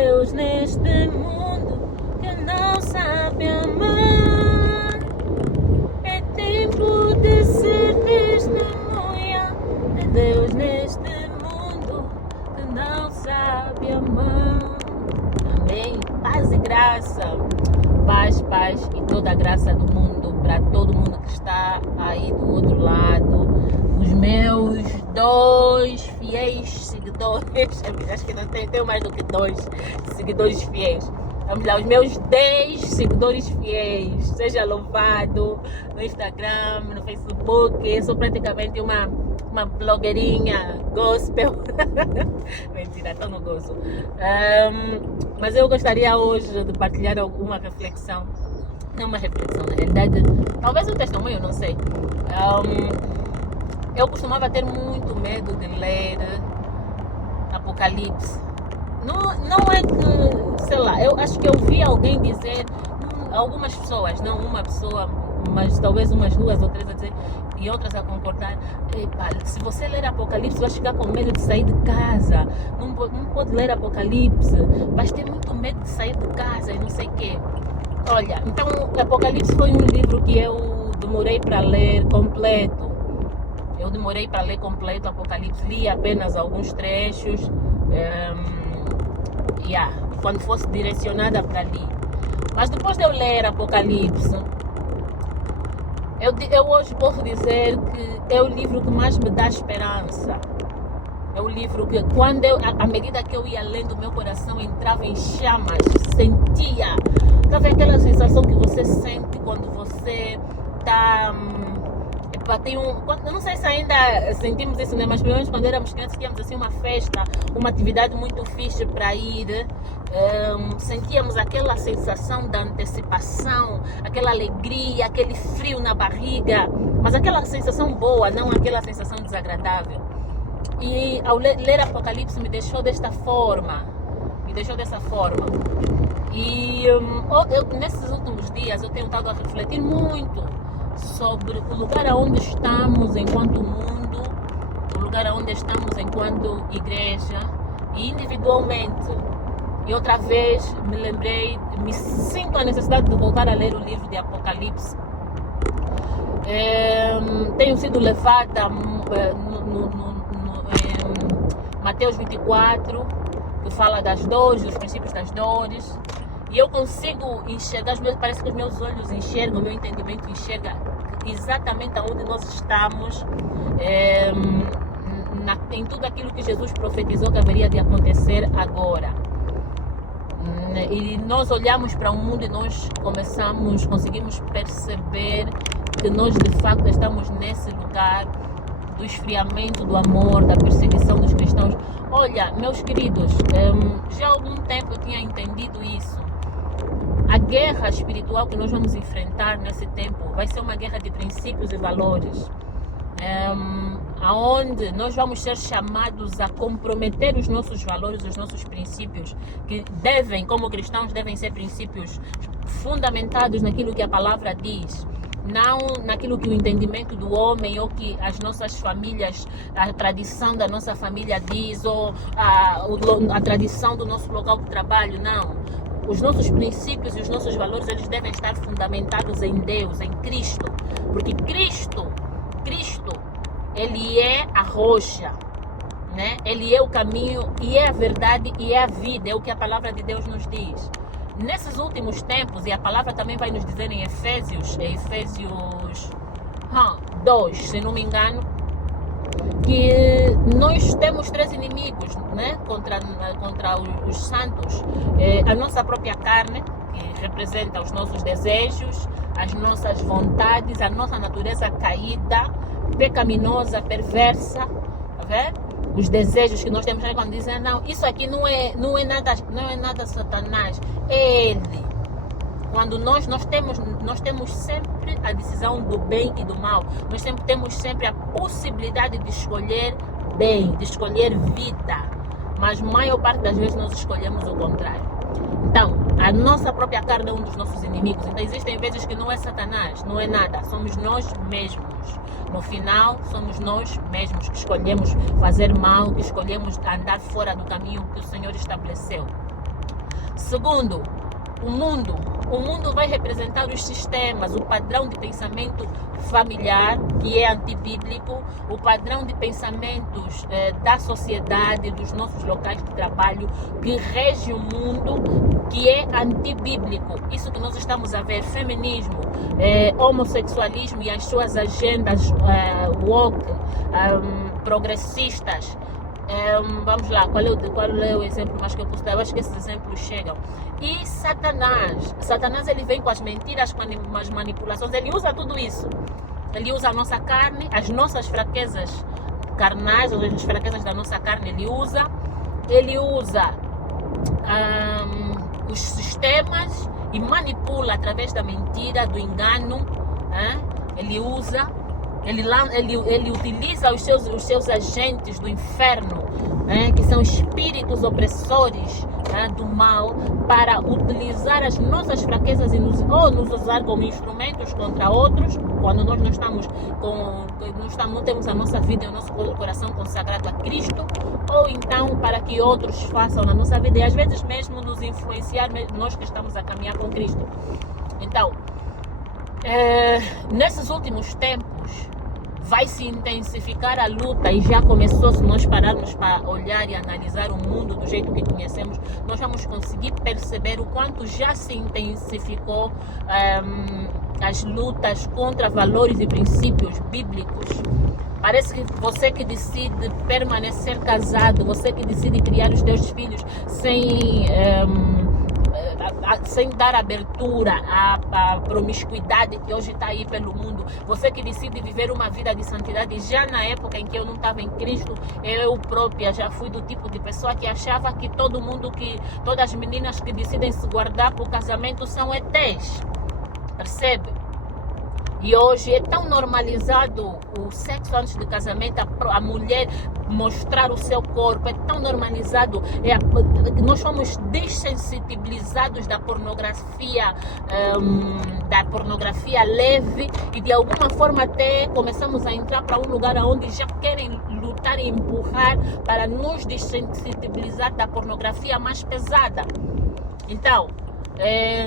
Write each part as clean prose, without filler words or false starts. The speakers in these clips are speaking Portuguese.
Deus neste mundo que não sabe amar. É tempo de ser testemunha de Deus neste mundo que não sabe amar. Amém. Paz e graça. Paz e toda a graça do mundo para todo mundo que está aí do outro lado. Os meus 2 fiéis seguidores, acho que não tenho mais do que 2 seguidores fiéis. Vamos lá, os meus 10 seguidores fiéis, seja louvado no Instagram, no Facebook. Eu sou praticamente uma blogueirinha gospel. Mentira, estou no gozo. Mas eu gostaria hoje de partilhar alguma reflexão. Não uma reflexão, na realidade, talvez um testemunho, não sei. Eu costumava ter muito medo de ler Apocalipse. Não é que, sei lá, eu acho que eu vi alguém dizer, algumas pessoas, não uma pessoa, mas talvez umas 2 ou 3 a dizer, e outras a concordar, se você ler Apocalipse vai ficar com medo de sair de casa, não pode ler Apocalipse, vais ter muito medo de sair de casa e não sei o quê. Olha, então Apocalipse foi um livro que eu demorei para ler completo. Apocalipse, li apenas alguns trechos, quando fosse direcionada para ali. Mas depois de eu ler Apocalipse, eu hoje posso dizer que é o livro que mais me dá esperança. É o livro que, à medida que eu ia lendo, meu coração entrava em chamas, sentia. Sabe aquela sensação que você sente quando você está... eu não sei se ainda sentimos isso, né? Mas pelo menos quando éramos crianças tínhamos assim uma festa, uma atividade muito fixe para ir, sentíamos aquela sensação da antecipação, aquela alegria, aquele frio na barriga, mas aquela sensação boa, não aquela sensação desagradável. E ao ler Apocalipse me deixou dessa forma. E nesses últimos dias eu tenho estado a refletir muito sobre o lugar aonde estamos enquanto mundo, o lugar aonde estamos enquanto igreja e individualmente. E outra vez me sinto a necessidade de voltar a ler o livro de Apocalipse. Tenho sido levada no Mateus 24, que fala das dores, dos princípios das dores. E eu consigo enxergar, parece que os meus olhos enxergam, o meu entendimento enxerga exatamente aonde nós estamos, em tudo aquilo que Jesus profetizou que haveria de acontecer agora. E nós olhamos para o mundo e nós conseguimos perceber que nós de facto estamos nesse lugar do esfriamento do amor, da perseguição dos cristãos. Olha, meus queridos, já há algum tempo eu tinha entendido isso. A guerra espiritual que nós vamos enfrentar nesse tempo vai ser uma guerra de princípios e valores, aonde nós vamos ser chamados a comprometer os nossos valores, os nossos princípios, que como cristãos, devem ser princípios fundamentados naquilo que a palavra diz, não naquilo que o entendimento do homem ou que as nossas famílias, a tradição da nossa família diz, ou a tradição do nosso local de trabalho, não. Os nossos princípios e os nossos valores, eles devem estar fundamentados em Deus, em Cristo. Porque Cristo, Ele é a rocha, né? Ele é o caminho e é a verdade e é a vida, é o que a palavra de Deus nos diz. Nesses últimos tempos, e a palavra também vai nos dizer em Efésios 2, se não me engano, que nós temos 3 inimigos, né, contra os santos. A nossa própria carne, que representa os nossos desejos, as nossas vontades, a nossa natureza caída, pecaminosa, perversa, tá vendo? Os desejos que nós temos, quando dizem, não, isso aqui não é nada Satanás, é ele. Quando nós temos sempre a decisão do bem e do mal, nós temos sempre a possibilidade de escolher bem, de escolher vida, mas a maior parte das vezes nós escolhemos o contrário. Então, a nossa própria carne é um dos nossos inimigos. Então, existem vezes que não é Satanás, não é nada, somos nós mesmos. No final, somos nós mesmos que escolhemos fazer mal, que escolhemos andar fora do caminho que o Senhor estabeleceu. Segundo, o mundo. O mundo vai representar os sistemas, o padrão de pensamento familiar, que é antibíblico, o padrão de pensamentos da sociedade, dos nossos locais de trabalho, que rege o mundo, que é antibíblico. Isso que nós estamos a ver, feminismo, homossexualismo e as suas agendas woke, progressistas. Vamos lá, qual é o exemplo mais que eu posso dar? Eu acho que esses exemplos chegam. E Satanás ele vem com as mentiras, com as manipulações, ele usa tudo isso. Ele usa a nossa carne, as nossas fraquezas carnais, ou as fraquezas da nossa carne, ele usa os sistemas e manipula através da mentira, do engano, ele utiliza os seus agentes do inferno, que são espíritos opressores do mal, para utilizar as nossas fraquezas e nos usar como instrumentos contra outros, quando nós não temos a nossa vida e o nosso coração consagrado a Cristo, ou então para que outros façam na nossa vida, e às vezes mesmo nos influenciar, nós que estamos a caminhar com Cristo. Então, nesses últimos tempos vai se intensificar a luta, e já começou. Se nós pararmos para olhar e analisar o mundo do jeito que conhecemos, nós vamos conseguir perceber o quanto já se intensificou as lutas contra valores e princípios bíblicos. Parece que você que decide permanecer casado, você que decide criar os teus filhos sem dar abertura à promiscuidade que hoje está aí pelo mundo, você que decide viver uma vida de santidade. Já na época em que eu não estava em Cristo, eu própria já fui do tipo de pessoa que achava que todas as meninas que decidem se guardar para o casamento são ETs, percebe? E hoje é tão normalizado o sexo antes do casamento, a mulher mostrar o seu corpo, é tão normalizado, nós somos dessensibilizados da pornografia leve, e de alguma forma até começamos a entrar para um lugar onde já querem lutar e empurrar para nos dessensibilizar da pornografia mais pesada. Então,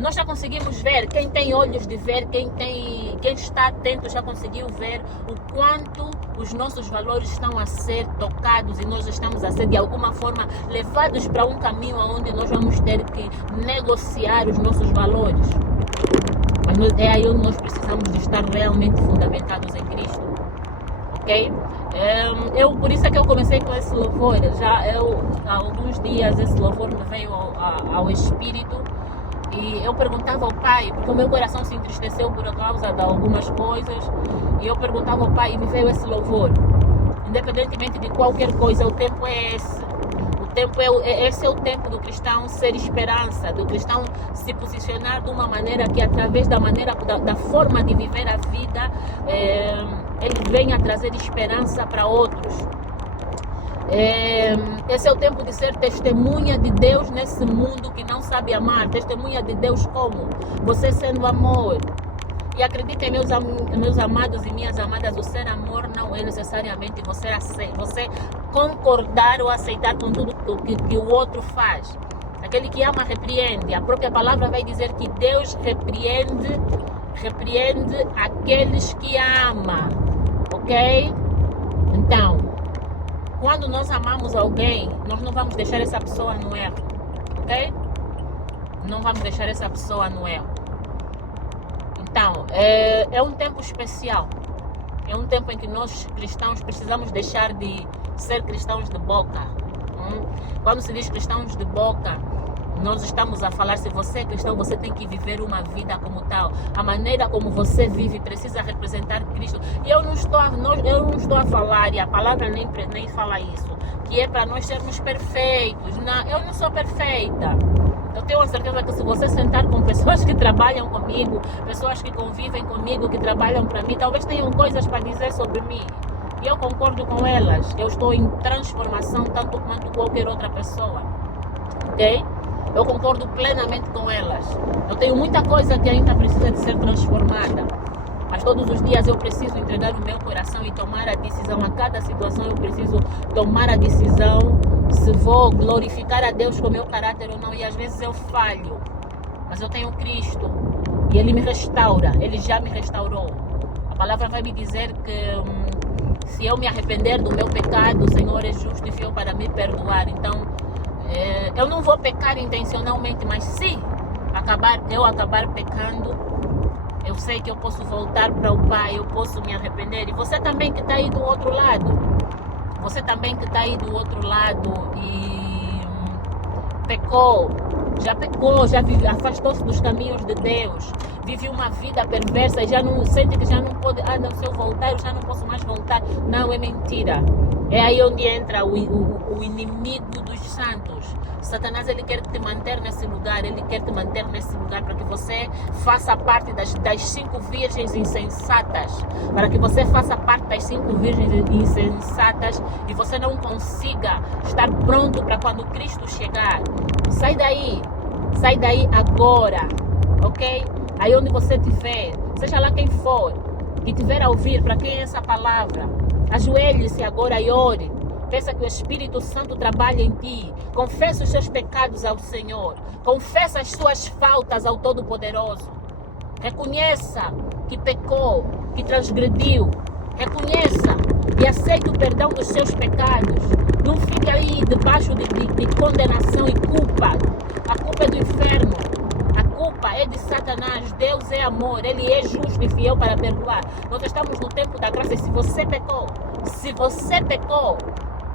nós já conseguimos ver, quem tem olhos de ver, quem está atento já conseguiu ver o quanto os nossos valores estão a ser tocados, e nós estamos a ser de alguma forma levados para um caminho onde nós vamos ter que negociar os nossos valores. Mas é aí onde nós precisamos de estar realmente fundamentados em Cristo, ok? Por isso é que eu comecei com esse louvor. Há alguns dias esse louvor me veio ao Espírito. E eu perguntava ao Pai, porque o meu coração se entristeceu por causa de algumas coisas, e eu perguntava ao Pai, e me veio esse louvor. Independentemente de qualquer coisa, o tempo é esse. Esse é o tempo do cristão ser esperança, do cristão se posicionar de uma maneira que, através da forma de viver a vida, ele venha trazer esperança para outros. Esse é o tempo de ser testemunha de Deus nesse mundo que não sabe amar. Testemunha de Deus como? Você sendo amor. E acreditem, meus amados e minhas amadas, o ser amor não é necessariamente você concordar ou aceitar com tudo que o outro faz. Aquele que ama repreende. A própria palavra vai dizer que Deus repreende aqueles que ama, ok? Então, quando nós amamos alguém, nós não vamos deixar essa pessoa no erro, ok? Não vamos deixar essa pessoa no erro. Então, é um tempo especial. É um tempo em que nós cristãos precisamos deixar de ser cristãos de boca. Quando se diz cristãos de boca, nós estamos a falar, se você é cristão, você tem que viver uma vida como tal. A maneira como você vive precisa representar Cristo. E eu não estou a falar, e a palavra nem fala isso, que é para nós sermos perfeitos. Não, eu não sou perfeita. Eu tenho a certeza que se você sentar com pessoas que trabalham comigo, pessoas que convivem comigo, que trabalham para mim, talvez tenham coisas para dizer sobre mim. E eu concordo com elas. Eu estou em transformação tanto quanto qualquer outra pessoa. Ok? Eu concordo plenamente com elas. Eu tenho muita coisa que ainda precisa de ser transformada. Mas todos os dias eu preciso entregar o meu coração e tomar a decisão. A cada situação eu preciso tomar a decisão se vou glorificar a Deus com o meu caráter ou não. E às vezes eu falho, mas eu tenho Cristo e Ele me restaura, Ele já me restaurou. A palavra vai me dizer que se eu me arrepender do meu pecado, o Senhor é justo e fiel para me perdoar. Então eu não vou pecar intencionalmente, mas se eu acabar pecando, eu sei que eu posso voltar para o Pai, eu posso me arrepender. E você também que está aí do outro lado, você também que está aí do outro lado e pecou, já afastou-se dos caminhos de Deus, vive uma vida perversa e já não sente que já não pode, não, se eu voltar, eu já não posso mais voltar. Não, é mentira. É aí onde entra o inimigo dos santos. Satanás, ele quer te manter nesse lugar, ele quer te manter nesse lugar para que você faça parte das 5 virgens insensatas, para que você faça parte das 5 virgens insensatas e você não consiga estar pronto para quando Cristo chegar. Sai daí agora, ok? Aí onde você estiver, seja lá quem for, que tiver a ouvir, para quem é essa palavra, ajoelhe-se agora e ore. Peça que o Espírito Santo trabalhe em ti. Confessa os seus pecados ao Senhor. Confessa as suas faltas ao Todo-Poderoso. Reconheça que pecou, que transgrediu. Reconheça e aceite o perdão dos seus pecados. Não fique aí debaixo de condenação e culpa. A culpa é do inferno. A culpa é de Satanás. Deus é amor. Ele é justo e fiel para perdoar. Nós estamos no tempo da graça. E se você pecou,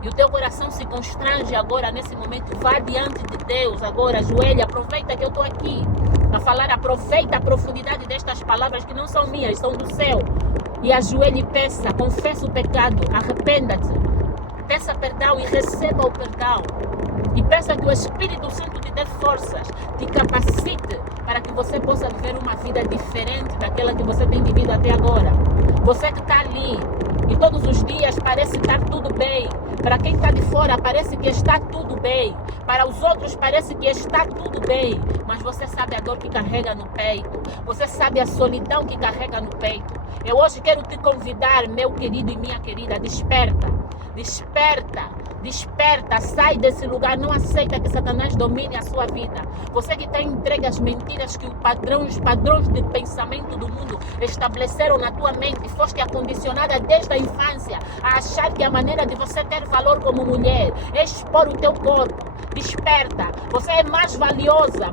e o teu coração se constrange agora, nesse momento, vá diante de Deus agora, ajoelha, aproveita que eu estou aqui a falar, aproveita a profundidade destas palavras que não são minhas, são do céu. E ajoelhe e peça, confessa o pecado, arrependa-te, peça perdão e receba o perdão. E peça que o Espírito Santo te dê forças, te capacite para que você possa viver uma vida diferente daquela que você tem vivido até agora. Você que está ali e todos os dias parece estar tudo bem. Para quem está de fora parece que está tudo bem. Para os outros parece que está tudo bem. Mas você sabe a dor que carrega no peito. Você sabe a solidão que carrega no peito. Eu hoje quero te convidar, meu querido e minha querida, desperta. Desperta, desperta, sai desse lugar, não aceita que Satanás domine a sua vida. Você que está entregue às mentiras que os padrões de pensamento do mundo estabeleceram na tua mente, foste acondicionada desde a infância a achar que a maneira de você ter valor como mulher é expor o teu corpo. Desperta, você é mais valiosa,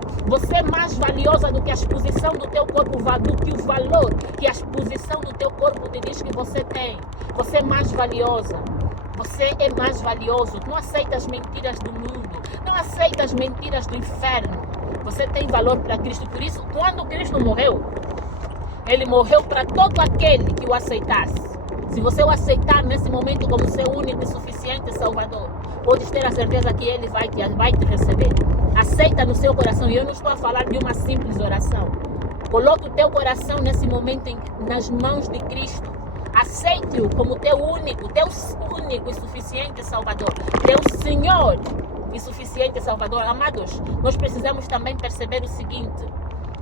do que a exposição do teu corpo, do que o valor que a exposição do teu corpo te diz que você tem. Você é mais valiosa. Você é mais valioso. Não aceita as mentiras do mundo. Não aceita as mentiras do inferno. Você tem valor para Cristo. Por isso, quando Cristo morreu, Ele morreu para todo aquele que o aceitasse. Se você o aceitar nesse momento como seu único e suficiente Salvador, podes ter a certeza que Ele vai te receber. Aceita no seu coração. E eu não estou a falar de uma simples oração. Coloque o teu coração nesse momento nas mãos de Cristo. Aceite-o como teu único e suficiente Salvador, teu Senhor e suficiente Salvador. Amados, nós precisamos também perceber o seguinte: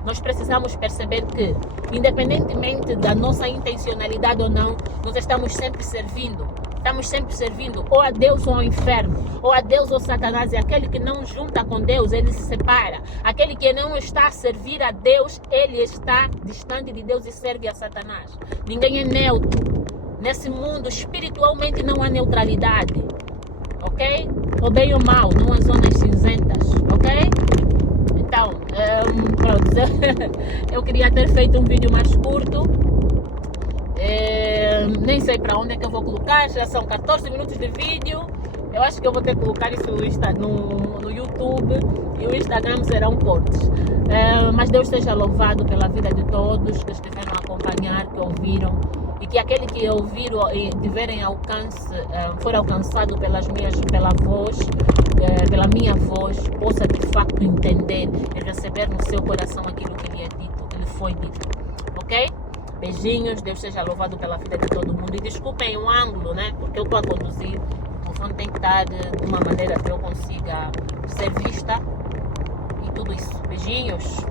nós precisamos perceber que, independentemente da nossa intencionalidade ou não, nós estamos sempre servindo ou a Deus ou ao inferno, ou a Deus ou Satanás. E aquele que não junta com Deus, ele se separa. Aquele que não está a servir a Deus, ele está distante de Deus e serve a Satanás. Ninguém é neutro. Nesse mundo, espiritualmente, não há neutralidade. Ok? Ou bem ou mal, não há zonas cinzentas. Ok? Então, pronto. Eu queria ter feito um vídeo mais curto. Nem sei para onde é que eu vou colocar. Já são 14 minutos de vídeo. Eu acho que eu vou ter que colocar isso no YouTube e o Instagram serão cortes. Mas Deus seja louvado pela vida de todos que estiveram a acompanhar, que ouviram, e que aquele que ouviram e tiverem alcance, for alcançado pela minha voz, possa de facto entender e receber no seu coração aquilo que lhe é dito, que lhe foi dito. Ok? Beijinhos, Deus seja louvado pela vida de todo mundo. E desculpem o ângulo, né? Porque eu estou a conduzir. O telefone tem que estar de uma maneira que eu consiga ser vista. E tudo isso. Beijinhos.